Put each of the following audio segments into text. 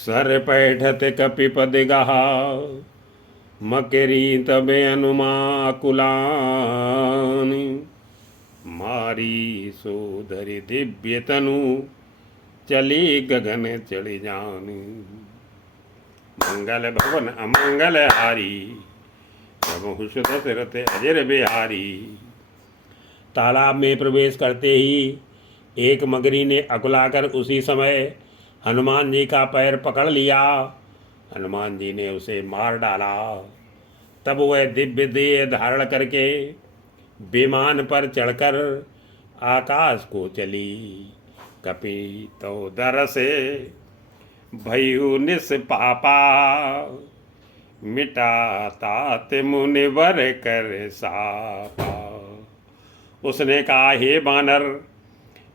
Sir पैठत कपिपद गहा, मकरी तबे अनुमाकुलान। मारी सोधरि दिव्य तनु, चली गगन चढ़ी जान। मंगल भवन अमंगल हारी, प्रभु सुत दशरथ अजर बिहारी। तालाब में प्रवेश करते ही एक मगरी ने अकुलाकर उसी समय हनुमान जी का पैर पकड़ लिया। हनुमान जी ने उसे मार डाला। तब वह दिव्य देह धारण करके विमान पर चढ़कर आकाश को चली। कपि तो दर से भयु निष्पापा, मिटा तात मुनिवर कर सापा। उसने कहा, हे बानर,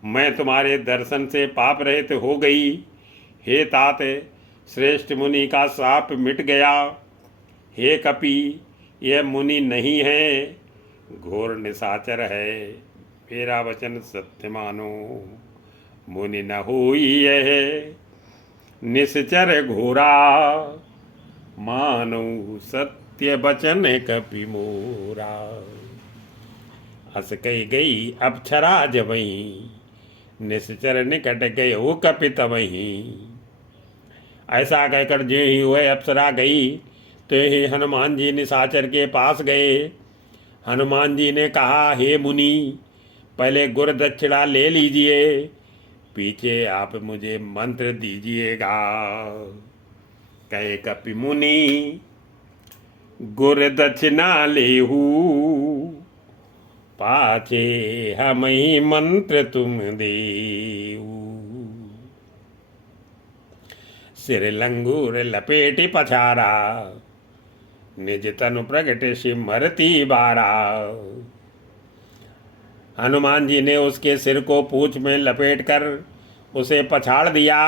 मैं तुम्हारे दर्शन से पाप रहित हो गई। हे तात, श्रेष्ठ मुनि का शाप मिट गया। हे कपि, यह मुनि नहीं है, घोर निशाचर है। मेरा वचन सत्य मानो, मुनि न होई यह निश्चर घोरा। मानो सत्य वचन कपि मोरा। हंस कही गई अप्सरा जबहीं, निश्चर निकट गए हो कपि तबहीं। ऐसा कहकर जो ही वह अप्सरा गई, तो ही हनुमान जी निशाचर के पास गए। हनुमान जी ने कहा, हे मुनि, पहले गुर दक्षिणा ले लीजिए, पीछे आप मुझे मंत्र दीजिएगा। कहे कपि मुनि, गुर दक्षिणा लेहू, पाछे हम ही मंत्र तुम देऊ। सिर लंगूर लपेटी पछारा, निज तनु प्रगट सिमरती बारा। हनुमान जी ने उसके सिर को पूंछ में लपेटकर उसे पछाड़ दिया।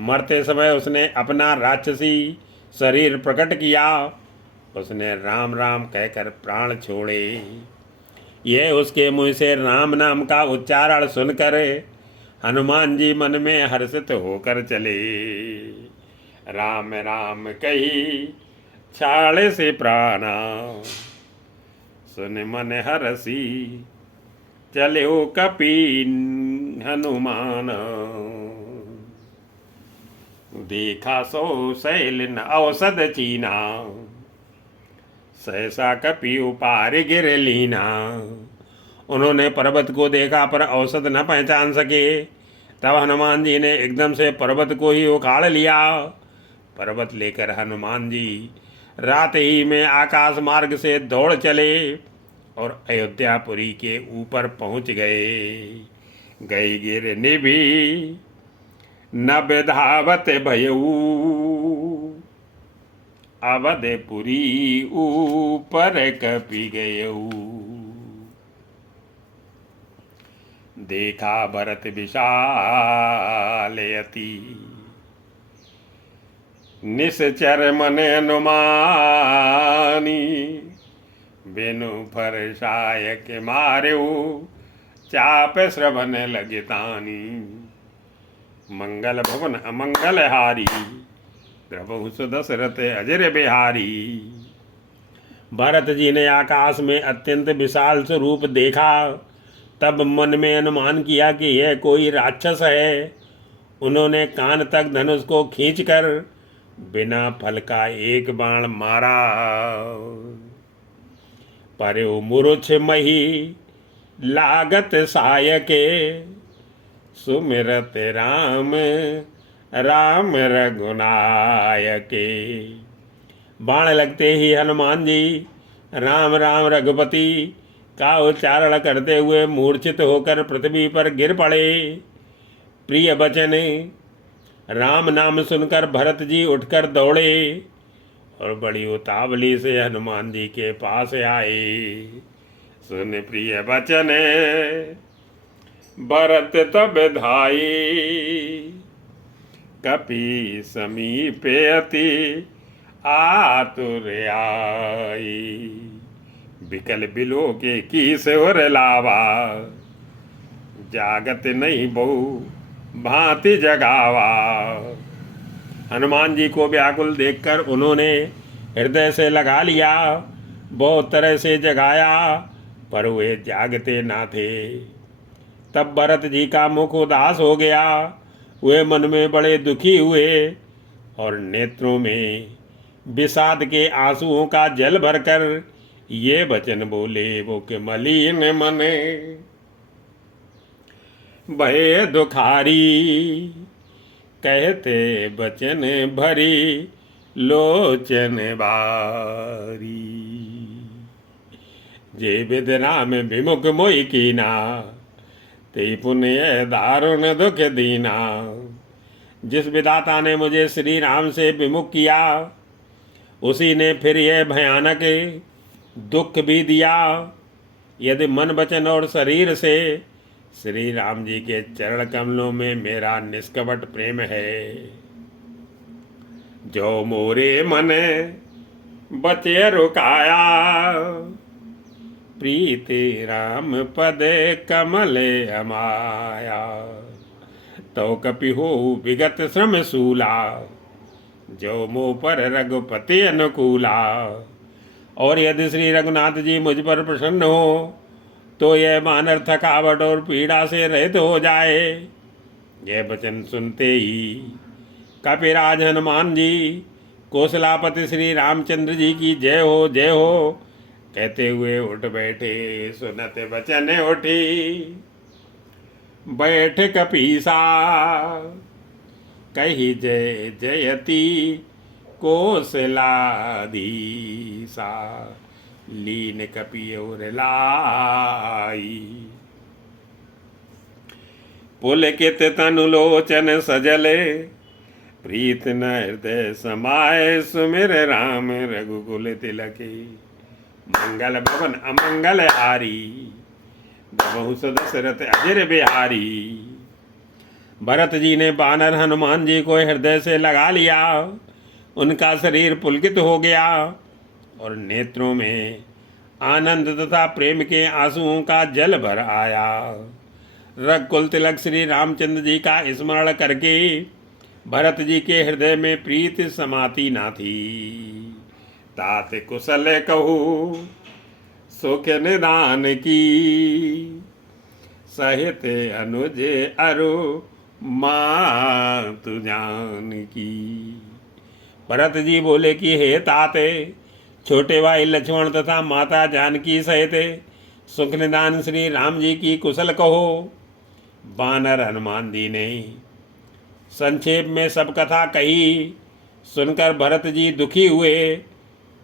मरते समय उसने अपना राक्षसी शरीर प्रकट किया। उसने राम राम कहकर प्राण छोड़े। यह उसके मुँह से राम नाम का उच्चारण सुनकर हनुमान जी मन में हर्षित होकर चले। राम राम कही छाड़ से प्राणा, सुन मन हरसी चले ओ कपि हनुमान। देखा सो शैल न औषध चीना, सहसा कपि उपार गिर लीना। उन्होंने पर्वत को देखा पर औषध न पहचान सके। तब हनुमान जी ने एकदम से पर्वत को ही उखाड़ लिया। पर्वत लेकर हनुमान जी रात ही में आकाश मार्ग से दौड़ चले और अयोध्यापुरी के ऊपर पहुंच गए। गई गिर निभि न बेधावत भयऊ, अवधपुरी ऊपर कपि गयऊ। देखा भरत विशाल यति, निश्चर मन अनुमानी। बिनु फरसाय के मार्यो, चाप श्रवण लगतानी। मंगल भवन अमंगल हारी, प्रभु सुदशरथ अजर बिहारी। भरत जी ने आकाश में अत्यंत विशाल स्वरूप देखा। तब मन में अनुमान किया कि यह कोई राक्षस है। उन्होंने कान तक धनुष को खींचकर बिना फल का एक बाण मारा। पर्यो मुरुछ मही लागत सायके, सुमिरत राम राम रघुनायके। बाण लगते ही हनुमान जी राम राम रघुपति का उच्चारण करते हुए मूर्छित होकर पृथ्वी पर गिर पड़े। प्रिय बचन राम नाम सुनकर भरत जी उठकर दौड़े और बड़ी उतावली से हनुमान जी के पास आए। सुन प्रिय बचन भरत तब धाई, कपि समीपे अति आतुर आई। बिकल बिलो के किस ओर लावा, जागत नहीं बहु भांति जगावा। हनुमान जी को व्याकुल देखकर उन्होंने हृदय से लगा लिया, बहुत तरह से जगाया, पर वे जागते ना थे। तब भरत जी का मुख उदास हो गया, वे मन में बड़े दुखी हुए और नेत्रों में विषाद के आंसुओं का जल भरकर ये वचन बोले, वो के मलिन मने भय दुखारी, कहते बचन भरी लोचन बारी। जे विदना में विमुख मोई कीना, ते पुण्य दारुण दुख दीना। जिस विधाता ने मुझे श्री राम से विमुख किया, उसी ने फिर यह भयानक दुख भी दिया। यदि मन वचन और शरीर से श्री राम जी के चरण कमलों में मेरा निष्कपट प्रेम है, जो मोरे मन बचे रुकाया, प्रीति राम पद कमल अमाया। तो कपि हो विगत श्रम सूला, जो मोह पर रघुपति अनुकूला। और यदि श्री रघुनाथ जी मुझ पर प्रसन्न हो, तो यह वानर थकावट और पीड़ा से रहित हो जाए। यह वचन सुनते ही कपिराज हनुमान जी कौशलापति श्री रामचंद्र जी की जय हो कहते हुए उठ बैठे। सुनत वचन उठी बैठ कपीसा, कही जय जयति कौशलाधीसा। लीन कपि और लाई, पुलकित तनु लोचन सजले। प्रीत न हृदय समाये, सुमिर राम रघुकुल तिलके। मंगल भवन अमंगल हारी, बहु दशरथ अजर बिहारी। भरत जी ने बानर हनुमान जी को हृदय से लगा लिया, उनका शरीर पुलकित हो गया और नेत्रों में आनंद तथा प्रेम के आंसुओं का जल भर आया। रघुकुल तिलक श्री रामचंद्र जी का स्मरण करके भरत जी के हृदय में प्रीति समाती ना थी। तात कुशल कहू सुख निदान की, सहित अनुज अरु मातु जान की। भरत जी बोले कि हे ताते, छोटे भाई लक्ष्मण तथा माता जानकी सहित सुख निदान श्री राम जी की कुशल कहो। बानर हनुमान जी ने संक्षेप में सब कथा कही। सुनकर भरत जी दुखी हुए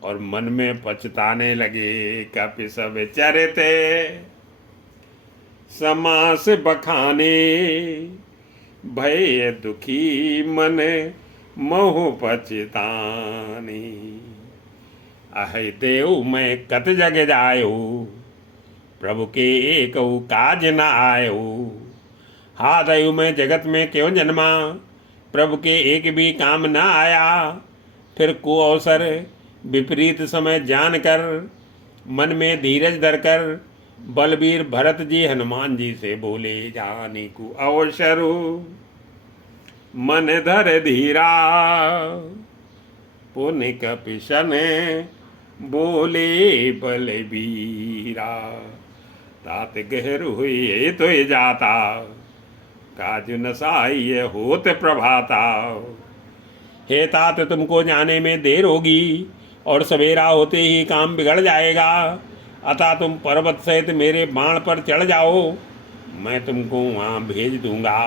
और मन में पछताने लगे। कपि सब चरिते समास बखाने, भय दुखी मन मोह पछताने। अहि देव मैं कत जग जायो, प्रभु के एक काज न आयो। हा दयु मैं जगत में क्यों जन्मा, प्रभु के एक भी काम न आया। फिर को अवसर विपरीत समय जानकर, मन में धीरज धरकर बलबीर भरत जी हनुमान जी से बोले। जाने को अवसर मन धर धीरा, पुण्य कपिशन बोले बलबीरा। तात गहर हुई तो जाता, काज नसाई होत प्रभाता। हे तात, तुमको जाने में देर होगी और सवेरा होते ही काम बिगड़ जाएगा। अतः तुम पर्वत सहित मेरे बाण पर चढ़ जाओ, मैं तुमको वहाँ भेज दूंगा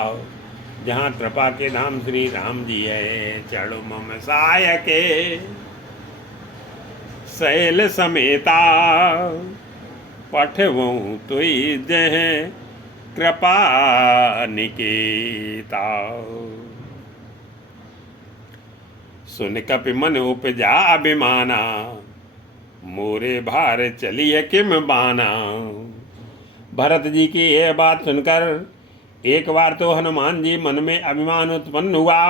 जहाँ कृपा के धाम श्री राम जी है। चढ़ो मम साय के शैल समेता, पठवऊँ तुई जह कृपा निकेता। सुन कपि मन उपजा अभिमाना, मोरे भार चलिए किम बाना। भरत जी की यह बात सुनकर एक बार तो हनुमान जी मन में अभिमान उत्पन्न हुआ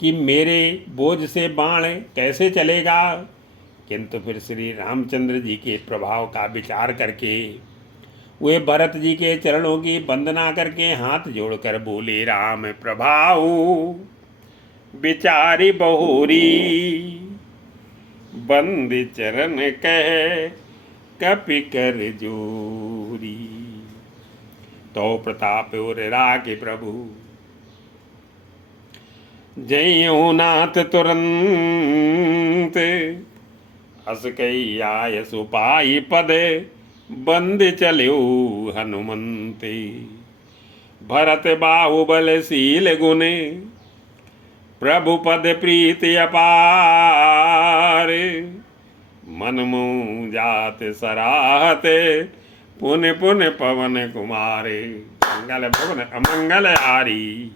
कि मेरे बोझ से बाण कैसे चलेगा। किंतु फिर श्री रामचंद्र जी के प्रभाव का विचार करके वे भरत जी के चरणों की वंदना करके हाथ जोड़कर बोले। राम प्रभाऊ बिचारी बहुरी बंद चरण कह कपि कर जोरी। तो प्रताप और रागे प्रभु जयऊ नाथ तुरंत हस कई आय सुपाई पद बंद चल्यो हनुमंते। भरत बाहुबलशील गुने प्रभु पद प्रीति अपार। मन मुँह जात सराहते पुन पुन पवन कुमारे। मंगल भवन अमंगल हारी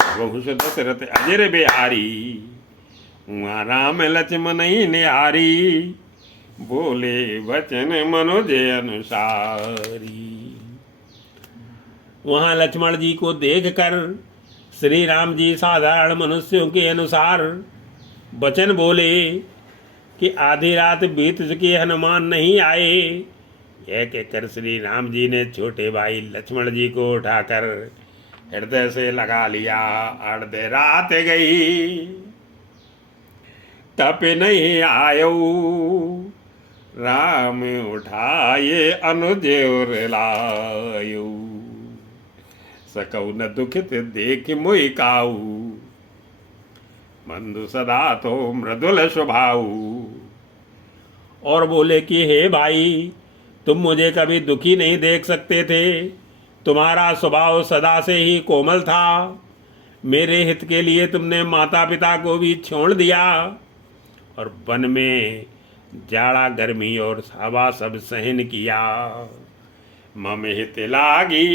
बहुस दशरथ अजर बिहारी। वहाँ राम लक्ष्मण निहारी बोले वचन मनोज अनुसारी। वहाँ लक्ष्मण जी को देखकर श्री राम जी साधारण मनुष्यों के अनुसार वचन बोले कि आधी रात बीत चुकी हनुमान नहीं आए। यह कहकर श्री राम जी ने छोटे भाई लक्ष्मण जी को उठाकर हृदय से लगा लिया। अर्ध रात गई तप नहीं आयो राम उठाए अनुज और लायो। सकौ न दुखित देख मोहि काऊ बंधु सदा तो मृदुल स्वभाव। और बोले कि हे भाई तुम मुझे कभी दुखी नहीं देख सकते थे। तुम्हारा स्वभाव सदा से ही कोमल था। मेरे हित के लिए तुमने माता पिता को भी छोड़ दिया और वन में जाड़ा गर्मी और हवा सब सहन किया। मम हित लागी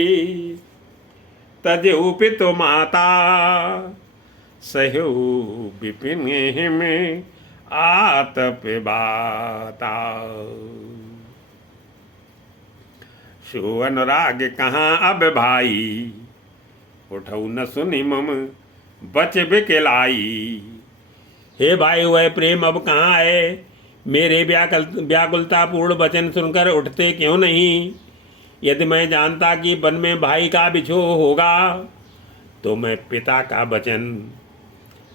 तजहु पितु माता सहु विपिन में आतप बाता। शो अनुराग कहाँ अब भाई उठऊ न सुनी मम बच बिकलाई। हे भाई वह प्रेम अब कहाँ है। मेरे व्याकुलता पूर्ण वचन सुनकर उठते क्यों नहीं। यदि मैं जानता कि वन में भाई का बिछोह होगा तो मैं पिता का वचन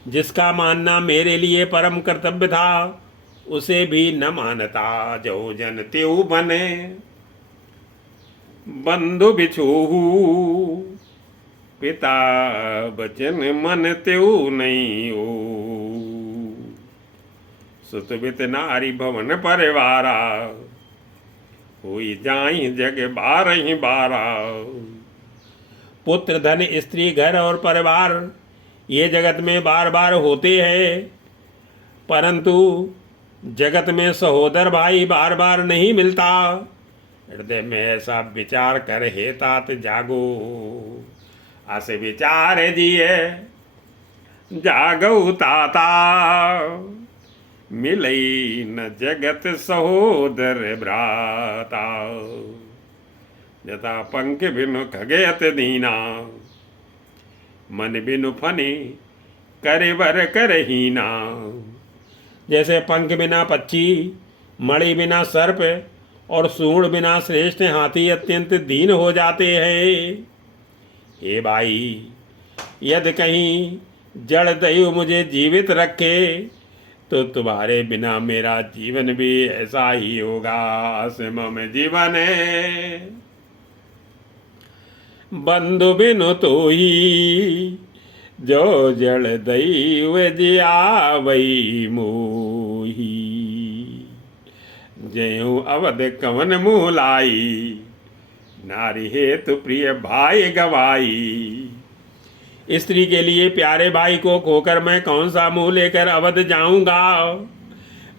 जिसका मानना मेरे लिए परम कर्तव्य था उसे भी न मानता। जो जन त्यों बने बंधु बिछोहू पिता वचन मन त्यों नहीं हो। सुतबित नारी भवन परिवारा हुई जाई जग बारह बारा। पुत्र धन स्त्री घर और परिवार ये जगत में बार बार होते हैं परंतु जगत में सहोदर भाई बार बार नहीं मिलता। हृदय में ऐसा विचार कर हे तात जागो आस विचार जिए जागो ताता। मिलई न जगत सहोदर भ्राता। यथा पंख बिनु खगेत दीना मन बिनु फनी करे वर करहीना। जैसे पंख बिना पक्षी मणि बिना सर्प और सूंड बिना श्रेष्ठ हाथी अत्यंत दीन हो जाते हैं। हे भाई यदि कहीं जड़ दैव मुझे जीवित रखे तो तुम्हारे बिना मेरा जीवन भी ऐसा ही होगा। मम जीवन बंधु बिनु तो ही जो जड़ दैव जियावई मोही। जयऊ अवध कवन मुँह लाई नारी हेतु प्रिय भाई गवाई। स्त्री के लिए प्यारे भाई को खोकर मैं कौन सा मुंह लेकर अवध जाऊंगा।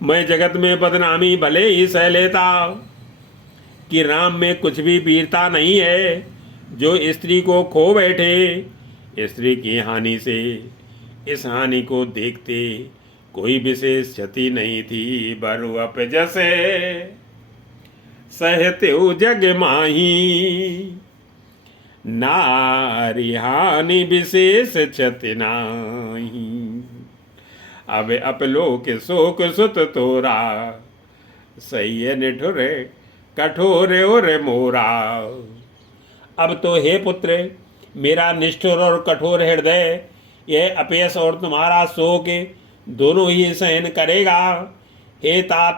मैं जगत में बदनामी भले ही सह लेता कि राम में कुछ भी वीरता नहीं है। जो स्त्री को खो बैठे स्त्री की हानि से इस हानि को देखते कोई विशेष क्षति नहीं थी। बरु अप जैसे सहते जग माही नारी हानि विशेष क्षति नाही। अब अपलोक शोक सुत तोरा सही निठुर कठोर और मोरा। अब तो हे पुत्र मेरा निष्ठुर और कठोर हृदय यह अपयश और तुम्हारा शोक दोनों ही सहन करेगा। हे तात,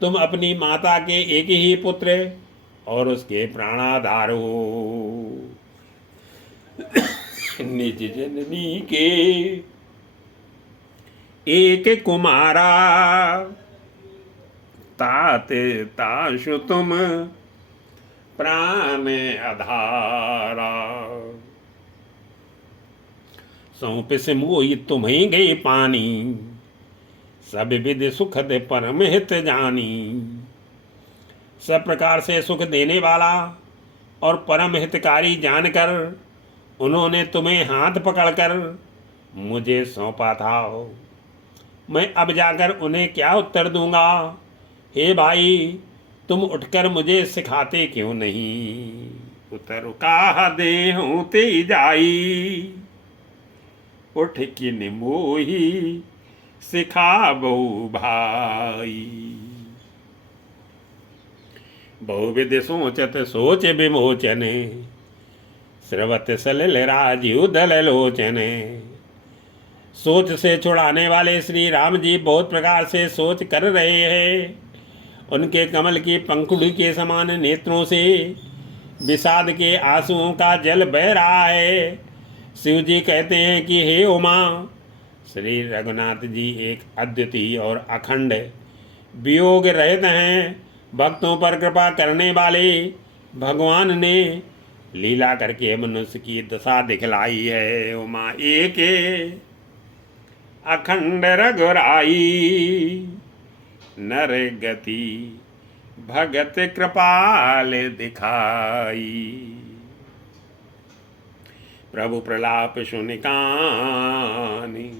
तुम अपनी माता के एक ही पुत्र और उसके प्राणाधार हो। निज जननी के एक कुमारा, तात ताशु तुम प्राण आधारा। सौंप से मोई तुम्हें गए पानी, सब विधि सुखद परम हित जानी। सब प्रकार से सुख देने वाला और परम हितकारी जानकर उन्होंने तुम्हें हाथ पकड़कर मुझे सौंपा था। मैं अब जाकर उन्हें क्या उत्तर दूंगा। हे भाई, तुम उठकर मुझे सिखाते क्यों नहीं। उतर कहा दे हूँ ते जाई, उठ की निमोही सिखा बहु भाई। बहुविध सोचत सोच विमोचन, स्रवत सलिल राजीव दल लोचन। सोच से छुड़ाने वाले श्री राम जी बहुत प्रकार से सोच कर रहे हैं। उनके कमल की पंखुड़ी के समान नेत्रों से विषाद के आंसुओं का जल बह रहा है। शिव जी कहते हैं कि हे उमा, श्री रघुनाथ जी एक अद्वितीय और अखंड वियोग रहित हैं। भक्तों पर कृपा करने वाले भगवान ने लीला करके मनुष्य की दशा दिखलाई है। उमा एक अखंड रघुराई, नर गति भगत कृपाल दिखाई। प्रभु प्रलाप सुनि कानि,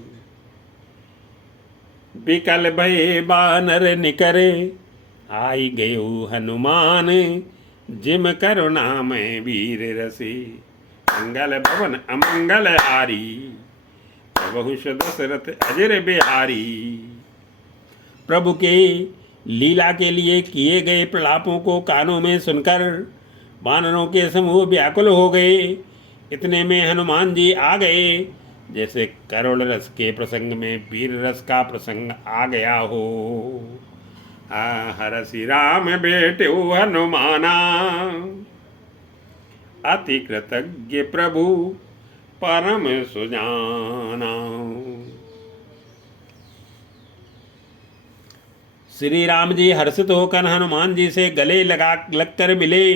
विकल भय बानर निकरे। आई गयो हनुमान, जिम करुणा में वीर रसे। मंगल भवन अमंगल हारी, प्रभु दशरथ अजर बिहारी। प्रभु के लीला के लिए किए गए प्रलापों को कानों में सुनकर वानरों के समूह व्याकुल हो गए। इतने में हनुमान जी आ गए, जैसे करुण रस के प्रसंग में वीर रस का प्रसंग आ गया हो। हरसि राम बेटे हनुमाना, अति कृतज्ञ प्रभु परम सुजाना। श्री राम जी हर्षित होकर हनुमान जी से गले लगकर मिले।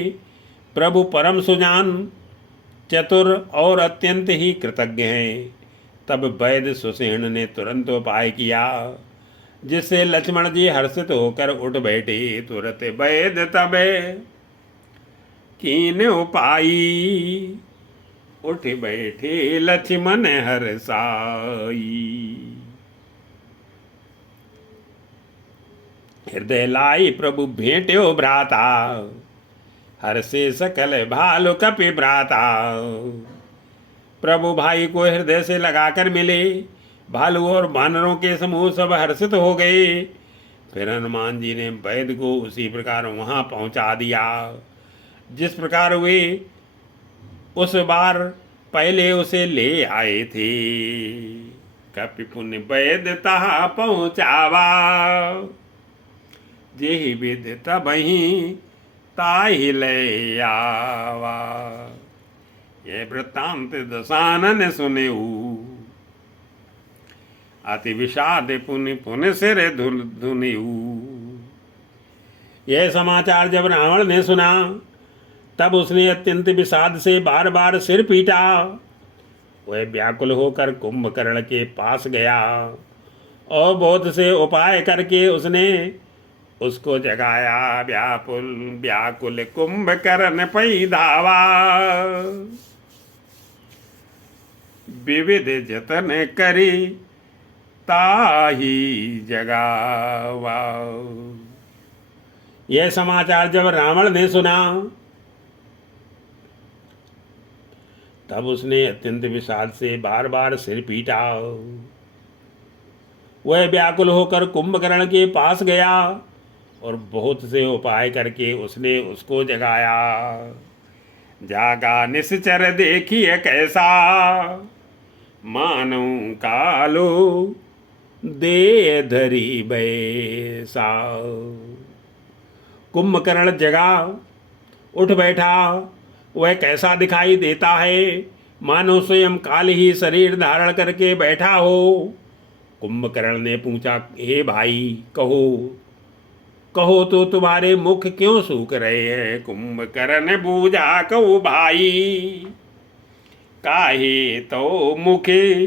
प्रभु परम सुजान, चतुर और अत्यंत ही कृतज्ञ हैं। तब वैद्य सुसेन ने तुरंत उपाय किया, जिससे लक्ष्मण जी हर्षित होकर उठ बैठे। तुरंत वैद्य तब कीन उपाई, उठ बैठे लक्ष्मण हर्षाई। हृदय लाई प्रभु भेंट्यो भ्राता, हर्षे सकल भालु कपि भ्राता। प्रभु भाई को हृदय से लगाकर मिले। भालू और वानरों के समूह सब हर्षित हो गए। फिर हनुमान जी ने वैद्य को उसी प्रकार वहां पहुंचा दिया, जिस प्रकार वे उस बार पहले उसे ले आए थे। कपि पुण्य वैद्य तहा पहुंचावा, जेहि विद तबहि ताहि ले आवा। ये वृत्तांत दशानन सुनेऊ, अति विषाद पुनि पुनि सिर धुनेऊ। यह समाचार जब रावण ने सुना, तब उसने अत्यंत विषाद से बार बार सिर पीटा। वह व्याकुल होकर कुंभकर्ण के पास गया और बहुत से उपाय करके उसने उसको जगाया। व्याकुल कुंभकर्ण पै धावा, विविध जतन करी ताही जगावा। यह समाचार जब रावण ने सुना, तब उसने अत्यंत विषाद से बार बार सिर पीटा। वह व्याकुल होकर कुंभकर्ण के पास गया और बहुत से उपाय करके उसने उसको जगाया। जागा निश्चर देखिए कैसा, मानव कालो दे धरी बैसा। कुंभकर्ण जगा, उठ बैठा। वह कैसा दिखाई देता है, मानो स्वयं काल ही शरीर धारण करके बैठा हो। कुंभकर्ण ने पूछा, हे भाई कहो कहो तो तुम्हारे मुख क्यों सूख रहे हैं। कुंभकर्ण बूझा, कहो भाई काहे तो मुखे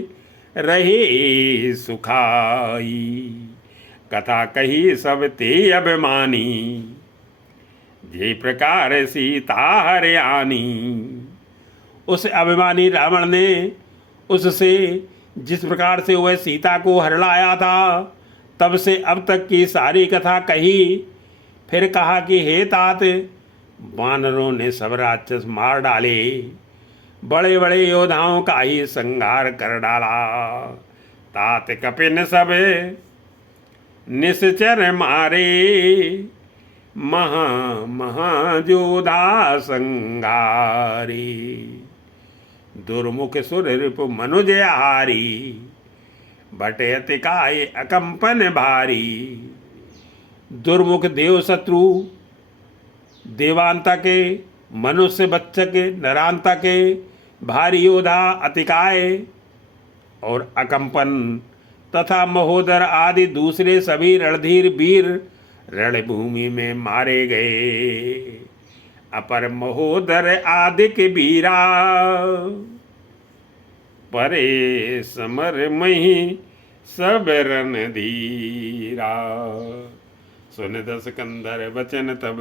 रहे सुखाई। कथा कही सब ते अभिमानी, जे प्रकार सीता हरियाणी। उस अभिमानी रावण ने उससे जिस प्रकार से वह सीता को हरलाया था, तब से अब तक की सारी कथा कही। फिर कहा कि हे तात, वानरों ने सब राक्षस मार डाले, बड़े बड़े योद्धाओं का ही संहार कर डाला। तात कपिन सब निश्चर मारे, महाजोधा संगारी। दुर्मुख सुर रिपु मनुज हारी, बटे अतिकाय अकंपन भारी। दुर्मुख देव शत्रु, देवांता के, मनुष्य बच्चे के, नरांता के, भारी योद्धा अतिकाय और अकंपन तथा महोदर आदि दूसरे सभी रणधीर वीर रणभूमि में मारे गए। अपर महोदर आदि के वीरा, परे समर मही सब रणधीरा। सुन दस कंधर वचन तब,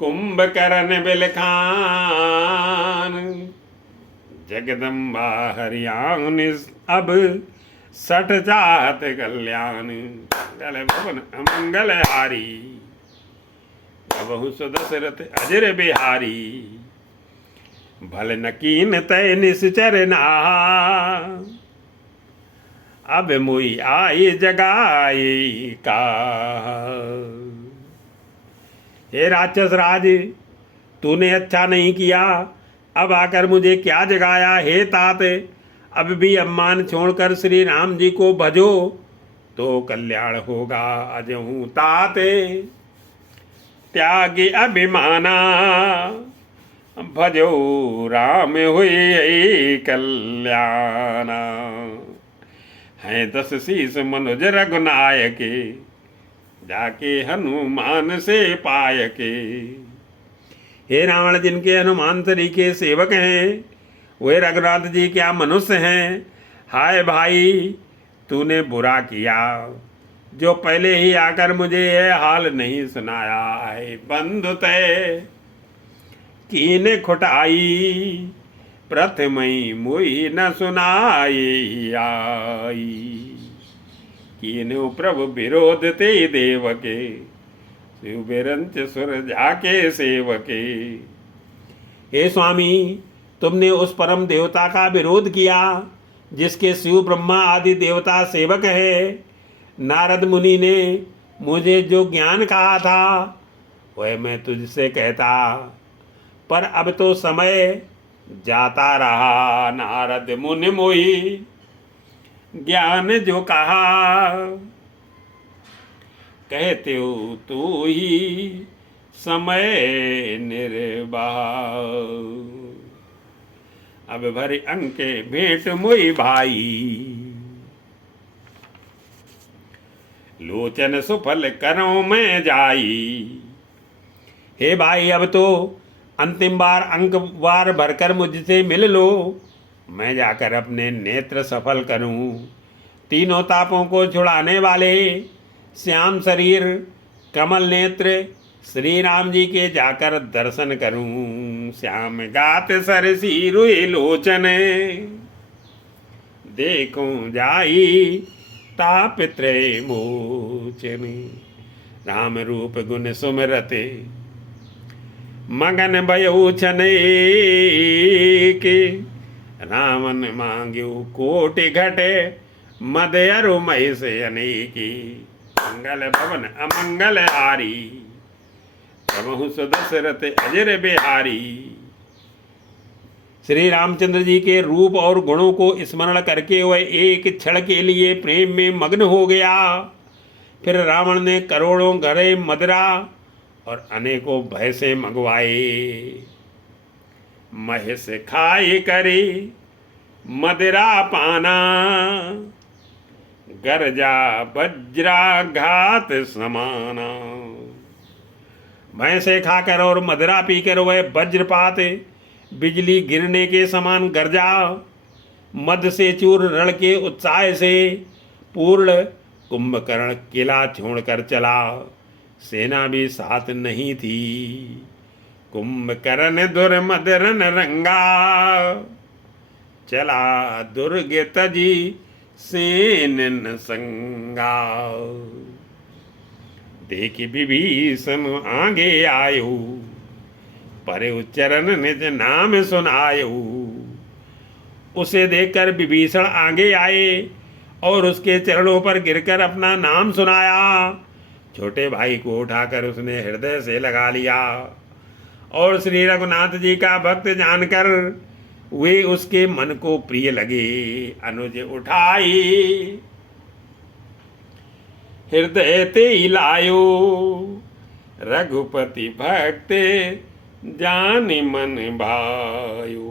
कुंभकर्ण बिलखान। जगदम्बा हरियाण अब सठ जात कल्याण। मंगल भवन अमंगल हारी, बहु सुदशरथ अजर बिहारी। भल नकीन तय निश्चर नाहा, अब मुई आई जगाई का। हे राक्षस राज, तूने अच्छा नहीं किया, अब आकर मुझे क्या जगाया। हे तात, अब भी अम्मान छोड़कर श्री राम जी को भजो तो कल्याण होगा। अजहूँ तात त्यागी अभिमाना, भजो राम हुई कल्याणा। हैं 10 शीस मनुज रघुनायक, जाके हनुमान से पाय के। हे रावण, जिनके हनुमान तरीके सेवक हैं, वे रघुनाथ जी क्या मनुष्य हैं। हाय भाई, तूने बुरा किया जो पहले ही आकर मुझे यह हाल नहीं सुनाया है। बंधु तय कीने खुटाई, प्रथमई मुई न सुनाई आई। कीने प्रभु विरोध ते देव के, शिव बिरंच सुर जाके सेवके। हे स्वामी, तुमने उस परम देवता का विरोध किया जिसके शिव ब्रह्मा आदि देवता सेवक है। नारद मुनि ने मुझे जो ज्ञान कहा था वह मैं तुझसे कहता, पर अब तो समय जाता रहा। नारद मुनि मोहि ज्ञान जो कहा, कहते हो तू ही समय निर्वाह। अब भरी अंके भेंट मोई भाई, लोचन सुफल करो मैं जाई। हे भाई, अब तो अंतिम बार अंक बार भरकर मुझसे मिल लो, मैं जाकर अपने नेत्र सफल करूं। तीनों तापों को छुड़ाने वाले श्याम शरीर कमल नेत्र श्री राम जी के जाकर दर्शन करूं। श्याम गात सरसी रुई लोचन, देखूं जाई तापित्र मोचन। राम रूप गुण सुमरते, मगन भयो छने के। रावण मांग्यो कोटि घटे, मद अरु मही से अनेकी। मंगल भवन अमंगल हारी, प्रभु सुदशरथ अजर बिहारी। श्री रामचंद्र जी के रूप और गुणों को स्मरण करके वह एक क्षण के लिए प्रेम में मग्न हो गया। फिर रावण ने करोड़ों घड़े मदिरा और अनेकों भैंसे मंगवाए। महेश खाए करे मदिरा पाना, गरजा वज्राघात समाना। भैंसे खाकर और मदिरा पीकर वह वज्रपात बिजली गिरने के समान गरजा। मद से चूर रण के उत्साह से पूर्ण कुंभकर्ण किला छोड़कर चला। सेना भी साथ नहीं थी। कुंभकर्ण दुर्मदरन रंगा, चला दुर्ग तजी सेन न संगा। देखी विभीषण आगे आयो, परे उच्चरण निज नाम सुनायो। उसे देखकर विभीषण आगे आए और उसके चरणों पर गिरकर अपना नाम सुनाया। छोटे भाई को उठाकर उसने हृदय से लगा लिया और श्री रघुनाथ जी का भक्त जानकर वे उसके मन को प्रिय लगे। अनुज उठाई हृदय ते लायो, रघुपति भक्त जानि मन भायो।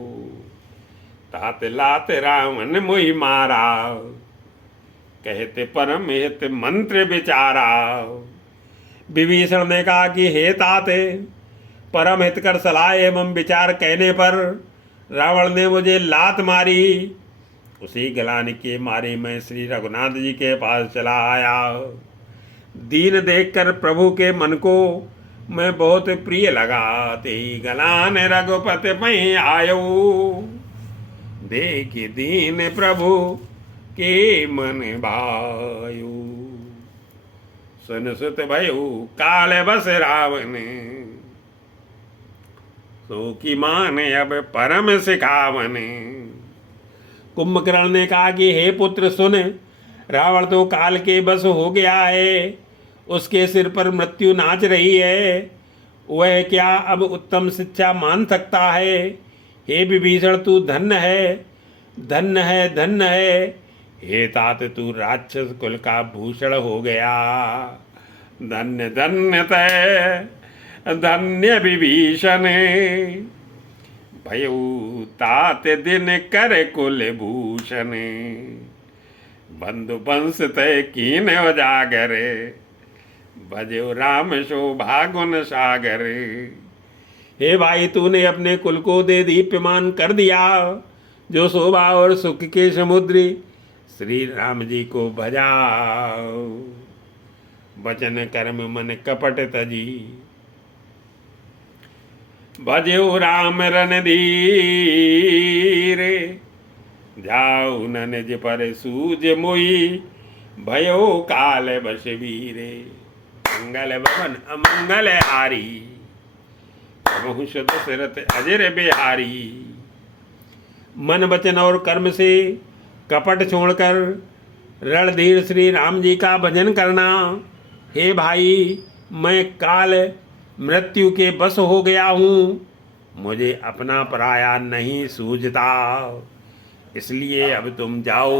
तात लात रावण मोहि मारा, कहते परम हित मंत्र विचारा। विभीषण ने कहा कि हे तात, परम हितकर सलाह एवं विचार कहने पर रावण ने मुझे लात मारी। उसी गलानी के मारे मैं श्री रघुनाथ जी के पास चला आया। दीन देखकर प्रभु के मन को मैं बहुत प्रिय लगा। ते गलान रघुपति पै आयो, देख दीन प्रभु के मन भायो। सुन सुत भयो काल बस रावण, सो की मान अब परम सिखावन। कुंभकर्ण ने कहा कि हे पुत्र सुन, रावण तो काल के बस हो गया है। उसके सिर पर मृत्यु नाच रही है। वह क्या अब उत्तम शिक्षा मान सकता है। हे विभीषण तू धन्य है, धन्य है, धन्य है। हे तात तू राक्षस कुल का भूषण हो गया। धन्य धन्य तय धन्य विभीषण, भयउ तात दिन कर कुल भूषण। बंधु वंश तय कीन उजागर, भजो राम शोभा गुण सागर। हे भाई तूने अपने कुल को दे दीप्यमान कर दिया। जो शोभा और सुख के समुद्री श्री राम जी को भजाओ। वचन कर्म मन कपट तजी, भजो राम रणधीर। जाऊ न निज पर सूझ मोई, भयो काल बस वीरे। मंगल भवन अमंगल हारी, बहु दशरथ अजर बिहारी। मन वचन और कर्म से कपट छोड़कर रणधीर श्री राम जी का भजन करना। हे भाई मैं काल मृत्यु के बस हो गया हूँ। मुझे अपना पराया नहीं सूझता, इसलिए अब तुम जाओ।